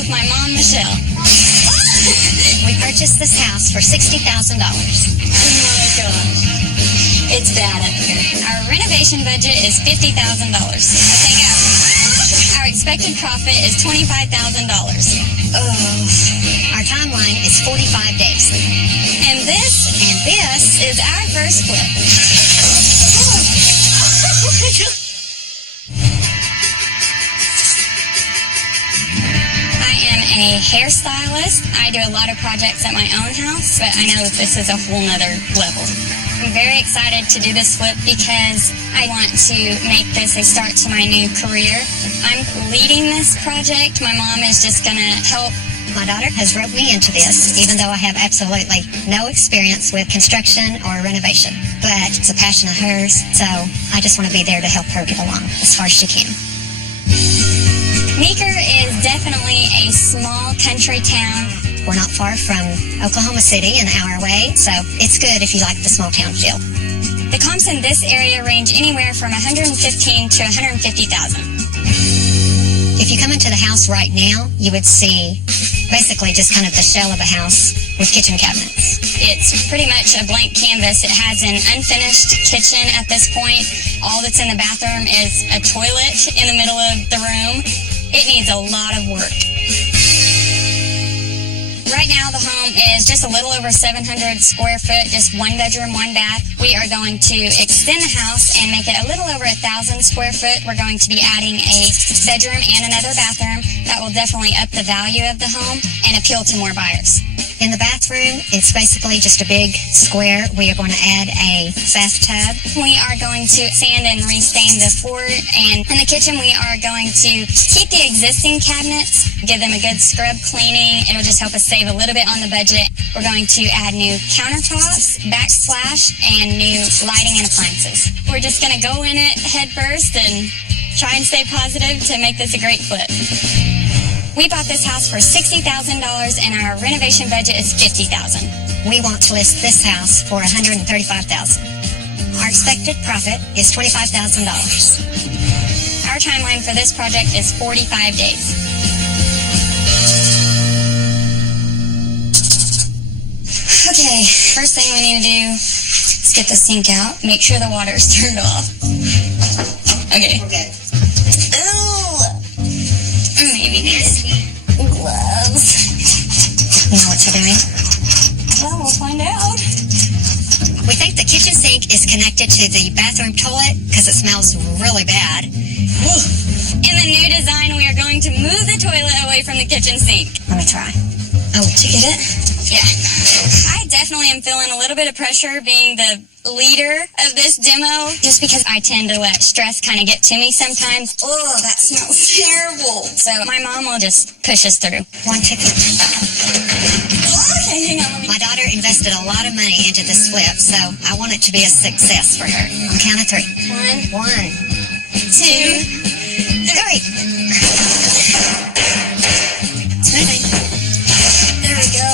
with my mom, Michelle. We purchased this house for $60,000. Oh my gosh. It's bad up here. Our renovation budget is $50,000. Okay, go. Our expected profit is $25,000. Our timeline is 45 days. And this is our first flip. Oh my God. A hairstylist. I do a lot of projects at my own house, but I know that this is a whole nother level. I'm very excited to do this flip because I want to make this a start to my new career. I'm leading this project. My mom is just going to help. My daughter has roped me into this, even though I have absolutely no experience with construction or renovation. But it's a passion of hers, so I just want to be there to help her get along as far as she can. Meeker is definitely a small country town. We're not far from Oklahoma City, an hour away, so it's good if you like the small town feel. The comps in this area range anywhere from $115,000 to $150,000. If you come into the house right now, you would see basically just kind of the shell of a house with kitchen cabinets. It's pretty much a blank canvas. It has an unfinished kitchen at this point. All that's in the bathroom is a toilet in the middle of the room. It needs a lot of work. Right now, the home is just a little over 700 square foot, just one bedroom, one bath. We are going to extend the house and make it a little over 1,000 square foot. We're going to be adding a bedroom and another bathroom. That will definitely up the value of the home and appeal to more buyers. In the bathroom, it's basically just a big square. We are going to add a bathtub. We are going to sand and restain the floor. And in the kitchen, we are going to keep the existing cabinets, give them a good scrub cleaning. It'll just help us save a little bit on the budget. We're going to add new countertops, backsplash, and new lighting and appliances. We're just going to go in it head first and try and stay positive to make this a great flip. We bought this house for $60,000 and our renovation budget is $50,000. We want to list this house for $135,000. Our expected profit is $25,000. Our timeline for this project is 45 days. Okay, first thing we need to do is get the sink out. Make sure the water is turned off. Okay. Okay. Maybe need gloves. You know what you're doing? Well, we'll find out. We think the kitchen sink is connected to the bathroom toilet because it smells really bad. In the new design, we are going to move the toilet away from the kitchen sink. Let me try. Oh, did you get it? Yeah. I definitely am feeling a little bit of pressure being the leader of this demo, just because I tend to let stress kind of get to me sometimes. Oh, that smells terrible. So my mom will just push us through. One ticket. Okay, hang on. My daughter invested a lot of money into this flip, so I want it to be a success for her. On count of three. One, two, three. It's moving. There we go.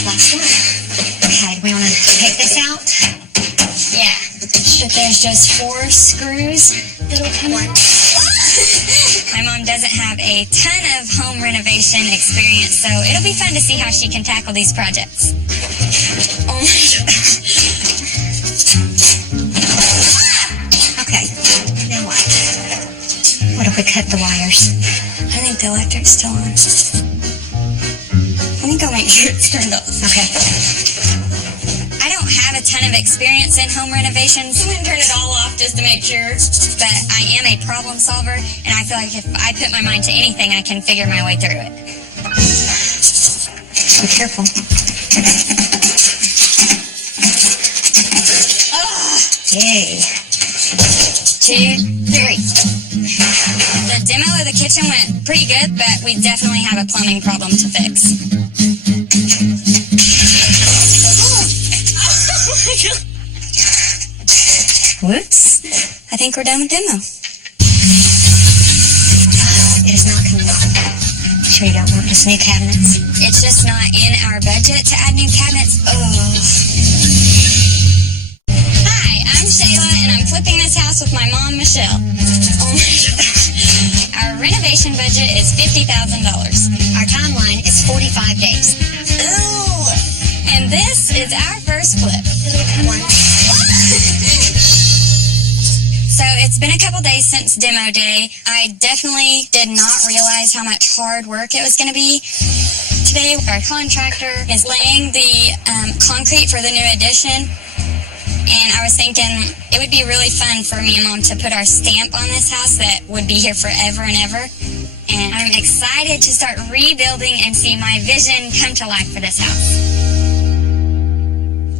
Last one. Okay, do we want to take this out? Yeah. But there's just 4 screws that'll come out. My mom doesn't have a ton of home renovation experience, so it'll be fun to see how she can tackle these projects. Oh my God. Okay, now what? What if we cut the wires? I think the electric's still on. Let me go make sure it's turned off. Okay. I don't have a ton of experience in home renovations. I'm going to turn it all off just to make sure. But I am a problem solver, and I feel like if I put my mind to anything, I can figure my way through it. Be careful. Yay. 2, 3. The demo of the kitchen went pretty good, but we definitely have a plumbing problem to fix. Whoops. I think we're done with demo. It is not coming off. Sure you don't want just new cabinets? It's just not in our budget to add new cabinets. Oh. Hi, I'm Shayla, and I'm flipping this house with my mom, Michelle. Oh my God. Our renovation budget is $50,000. Our timeline is 45 days. Ooh! And this is our first flip. So it's been a couple days since demo day. I definitely did not realize how much hard work it was going to be. Today, our contractor is laying the concrete for the new addition. And I was thinking it would be really fun for me and Mom to put our stamp on this house that would be here forever and ever. And I'm excited to start rebuilding and see my vision come to life for this house.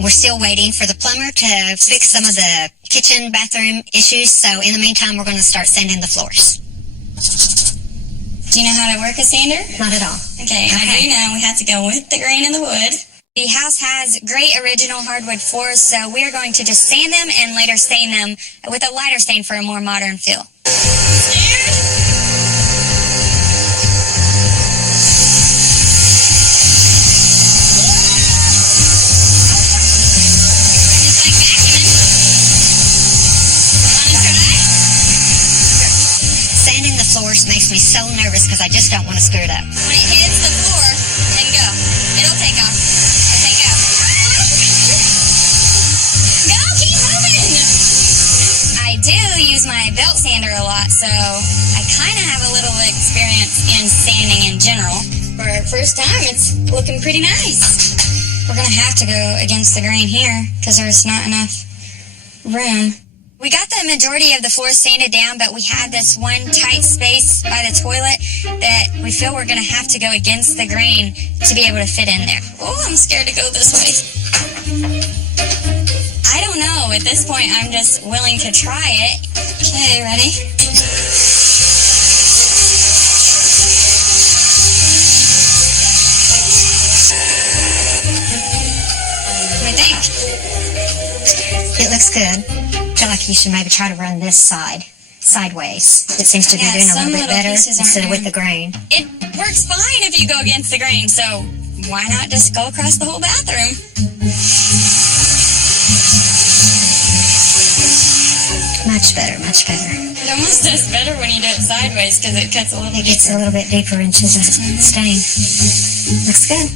We're still waiting for the plumber to fix some of the kitchen, bathroom issues. So in the meantime, we're going to start sanding the floors. Do you know how to work a sander? Not at all. Okay, I do know we have to go with the grain and the wood. The house has great original hardwood floors, so we're going to just sand them and later stain them with a lighter stain for a more modern feel. Sanding the floors makes me so nervous because I just don't want to screw it up. When it hits the floor, then go. It'll take off. I do use my belt sander a lot, so I kind of have a little experience in sanding in general. For our first time, it's looking pretty nice. We're going to have to go against the grain here because there's not enough room. We got the majority of the floors sanded down, but we had this one tight space by the toilet that we feel we're going to have to go against the grain to be able to fit in there. Oh, I'm scared to go this way. I don't know. At this point, I'm just willing to try it. Okay, ready? What do you think? It looks good. I feel like you should maybe try to run this side sideways. It seems to be doing a little bit better instead of with the grain. It works fine if you go against the grain, so why not just go across the whole bathroom? Much better, much better. It almost does better when you do it sideways because it cuts a little bit. It gets a little bit deeper into the stain. Looks good.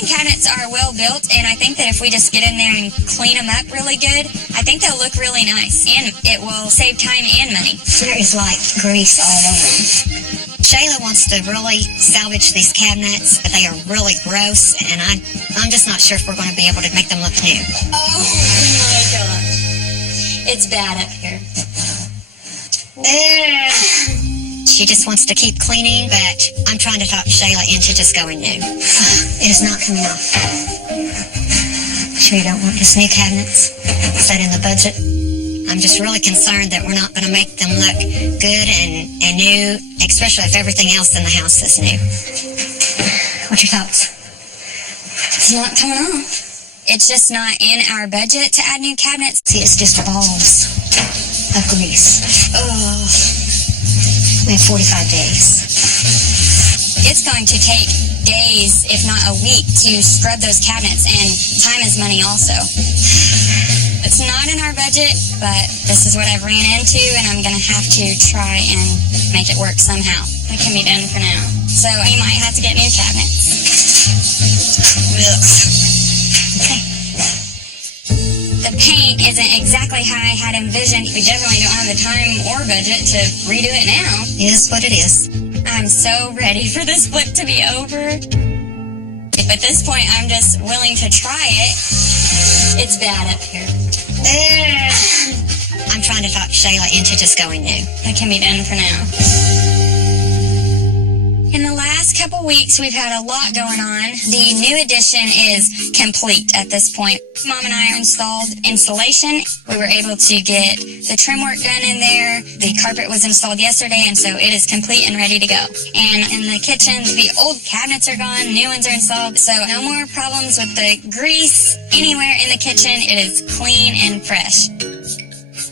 Cabinets are well built, and I think that if we just get in there and clean them up really good, I think they'll look really nice, and it will save time and money. There is like grease all over them. Shayla wants to really salvage these cabinets, but they are really gross, and I'm just not sure if we're going to be able to make them look new. Oh my gosh. It's bad up here. She just wants to keep cleaning, but I'm trying to talk Shayla into just going new. It is not coming off. Sure you don't want just new cabinets? Is that in the budget? I'm just really concerned that we're not going to make them look good and new, especially if everything else in the house is new. What's your thoughts? It's not coming off. It's just not in our budget to add new cabinets. See, it's just balls of grease. Oh. We have 45 days. It's going to take days, if not a week, to scrub those cabinets, and time is money also. It's not in our budget, but this is what I've ran into, and I'm going to have to try and make it work somehow. It can be done for now. So we might have to get new cabinets. Okay. The paint isn't exactly how I had envisioned. We definitely don't have the time or budget to redo it now. It is what it is. I'm so ready for this flip to be over. At this point, I'm just willing to try it. It's bad up here. I'm trying to talk Shayla into just going new. That can be done for now. In the last couple weeks, we've had a lot going on. The new addition is complete at this point. Mom and I installed insulation. We were able to get the trim work done in there. The carpet was installed yesterday, and so it is complete and ready to go. And in the kitchen, the old cabinets are gone, new ones are installed, so no more problems with the grease anywhere in the kitchen. It is clean and fresh.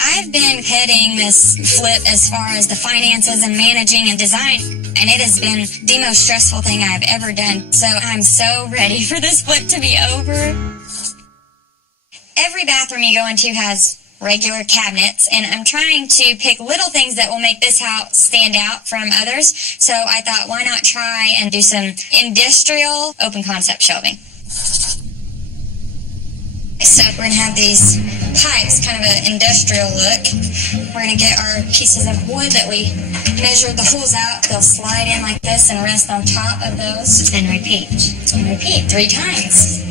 I I've been heading this flip as far as the finances and managing and design, and it has been the most stressful thing I've ever done. So I'm so ready for this flip to be over. Every bathroom you go into has regular cabinets, and I'm trying to pick little things that will make this house stand out from others. So I thought, why not try and do some industrial open concept shelving. So we're going to have these pipes, kind of an industrial look. We're going to get our pieces of wood that we measured the holes out. They'll slide in like this and rest on top of those. And repeat. And repeat 3 times.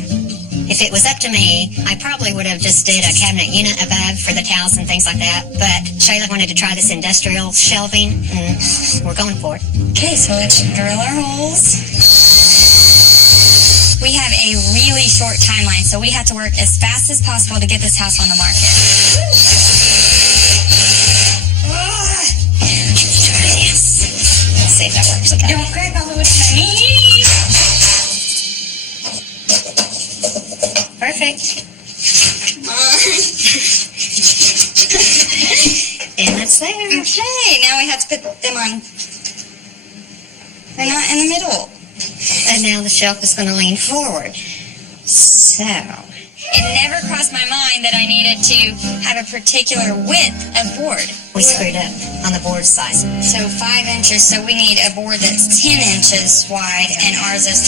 If it was up to me, I probably would have just did a cabinet unit above for the towels and things like that. But Shayla wanted to try this industrial shelving, and we're going for it. Okay, so let's drill our holes. We have a really short timeline, so we have to work as fast as possible to get this house on the market. Yes. Let's see if that works. Okay. Don't grab all the wood on my knees. Perfect. Come on. And that's there. Okay, now we have to put them on. They're not in the middle. And now the shelf is going to lean forward. So, it never crossed my mind that I needed to have a particular width of board. we screwed up on the board size. So 5 inches, so we need a board that's 10 inches wide, and ours is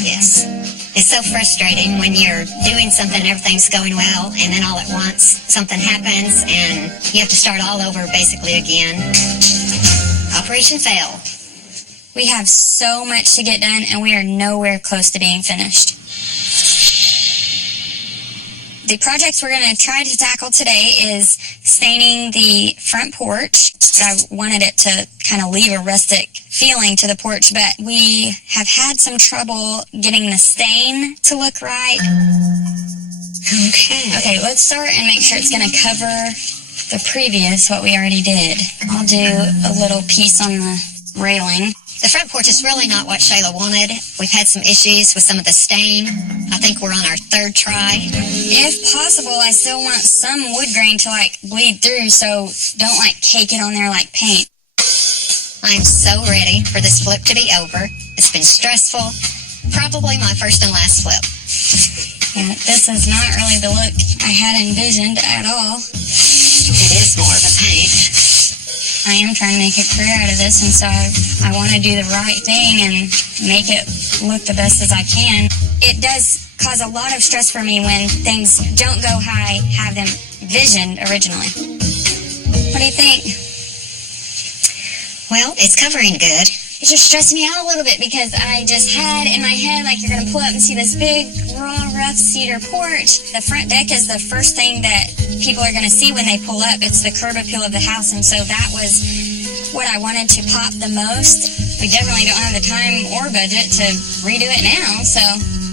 12. Yes. It's so frustrating when you're doing something, everything's going well, and then all at once something happens, and you have to start all over basically again. Operation fail. We have so much to get done, and we are nowhere close to being finished. The projects we're going to try to tackle today is staining the front porch. I wanted it to kind of leave a rustic feeling to the porch, but we have had some trouble getting the stain to look right. Okay, let's start and make sure it's going to cover the previous, what we already did. I'll do a little piece on the railing. The front porch is really not what Shayla wanted. We've had some issues with some of the stain. I think we're on our 3rd try. If possible, I still want some wood grain to bleed through, so don't cake it on there like paint. I'm so ready for this flip to be over. It's been stressful. Probably my first and last flip. Yeah, this is not really the look I had envisioned at all. It is more of a pain. I am trying to make a career out of this, and so I want to do the right thing and make it look the best as I can. It does cause a lot of stress for me when things don't go how I have them visioned originally. What do you think? Well, it's covering good. It's just stressing me out a little bit because I just had in my head you're going to pull up and see this big, raw, rough cedar porch. The front deck is the first thing that people are going to see when they pull up. It's the curb appeal of the house, and so that was what I wanted to pop the most. We definitely don't have the time or budget to redo it now, so...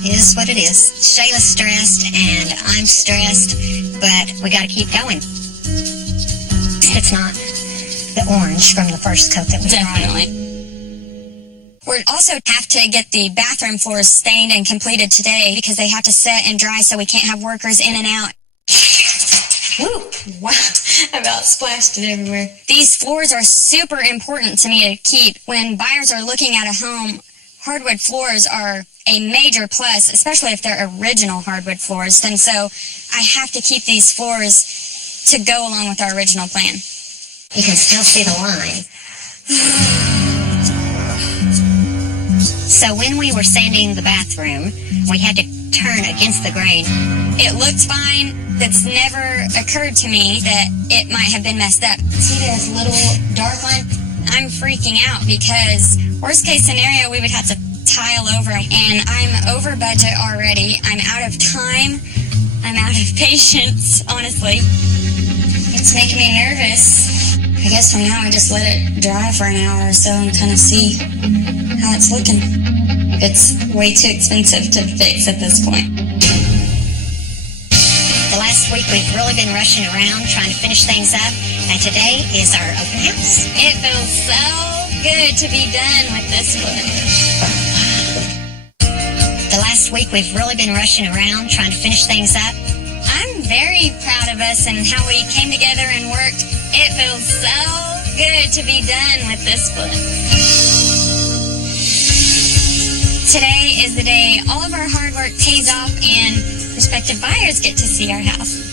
It is what it is. Shayla's stressed, and I'm stressed, but we got to keep going. It's not the orange from the first coat that we Definitely. Tried. We also have to get the bathroom floors stained and completed today because they have to set and dry so we can't have workers in and out. Woo! Wow, I about splashed it everywhere. These floors are super important to me to keep. When buyers are looking at a home, hardwood floors are a major plus, especially if they're original hardwood floors. And so I have to keep these floors to go along with our original plan. You can still see the line. So when we were sanding the bathroom, we had to turn against the grain. It looked fine. That's never occurred to me that it might have been messed up. See this little dark line? I'm freaking out because worst case scenario, we would have to tile over, and I'm over budget already. I'm out of time. I'm out of patience, honestly. It's making me nervous. I guess from now I just let it dry for an hour or so and kind of see how it's looking. It's way too expensive to fix at this point. The last week we've really been rushing around trying to finish things up, and today is our open house. It feels so good to be done with this one. The last week we've really been rushing around trying to finish things up. I'm very proud of us and how we came together and worked. It feels so good to be done with this split. Today is the day all of our hard work pays off and prospective buyers get to see our house.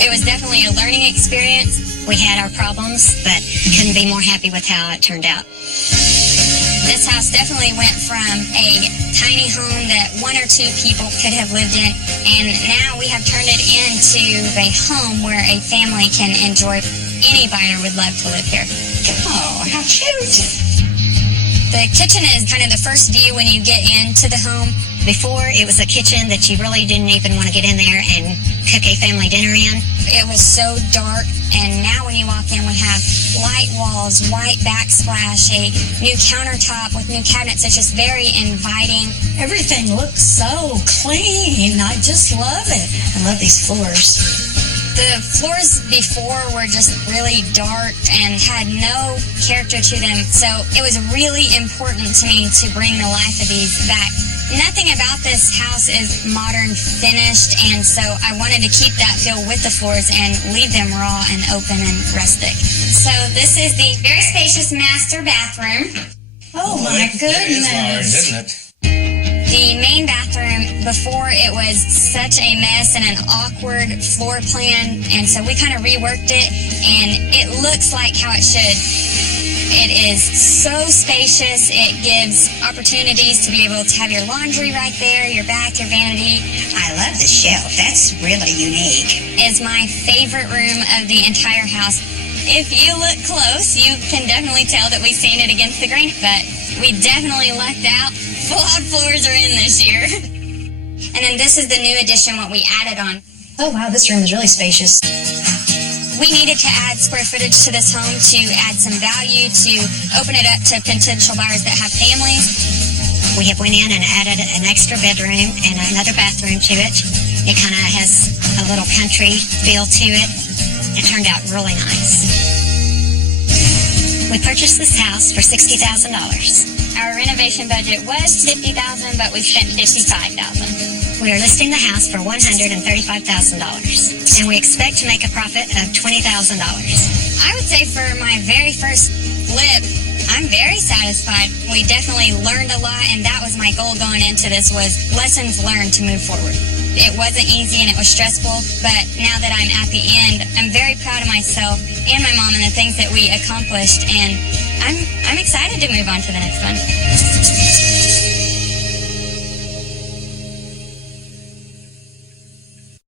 It was definitely a learning experience. We had our problems, but couldn't be more happy with how it turned out. This house definitely went from a tiny home that one or two people could have lived in, and now we have turned it into a home where a family can enjoy. Any buyer would love to live here. Oh, how cute. The kitchen is kind of the first view when you get into the home. Before, it was a kitchen that you really didn't even want to get in there and cook a family dinner in. It was so dark, and now when you walk in, we have light walls, white backsplash, a new countertop with new cabinets. It's just very inviting. Everything looks so clean. I just love it. I love these floors. The floors before were just really dark and had no character to them, so it was really important to me to bring the life of these back. Nothing about this house is modern finished, and so I wanted to keep that feel with the floors and leave them raw and open and rustic. So this is the very spacious master bathroom. Oh my goodness. It is modern, isn't it? The main bathroom, before it was such a mess and an awkward floor plan, and so we kind of reworked it, and it looks like how it should. It is so spacious. It gives opportunities to be able to have your laundry right there, your bath, your vanity. I love the shelf. That's really unique. Is my favorite room of the entire house. If you look close, you can definitely tell that we've seen it against the grain, but we definitely lucked out. Flawed floors are in this year. And then this is the new addition, what we added on. Oh wow, this room is really spacious. We needed to add square footage to this home to add some value, to open it up to potential buyers that have families. We have went in and added an extra bedroom and another bathroom to it. It kind of has a little country feel to it. It turned out really nice. We purchased this house for $60,000. Our renovation budget was $50,000, but we spent $55,000. We are listing the house for $135,000, and we expect to make a profit of $20,000. I would say for my very first flip, I'm very satisfied. We definitely learned a lot, and that was my goal going into this, was lessons learned to move forward. It wasn't easy and it was stressful, but now that I'm at the end, I'm very proud of myself and my mom and the things that we accomplished, and I'm excited to move on to the next one.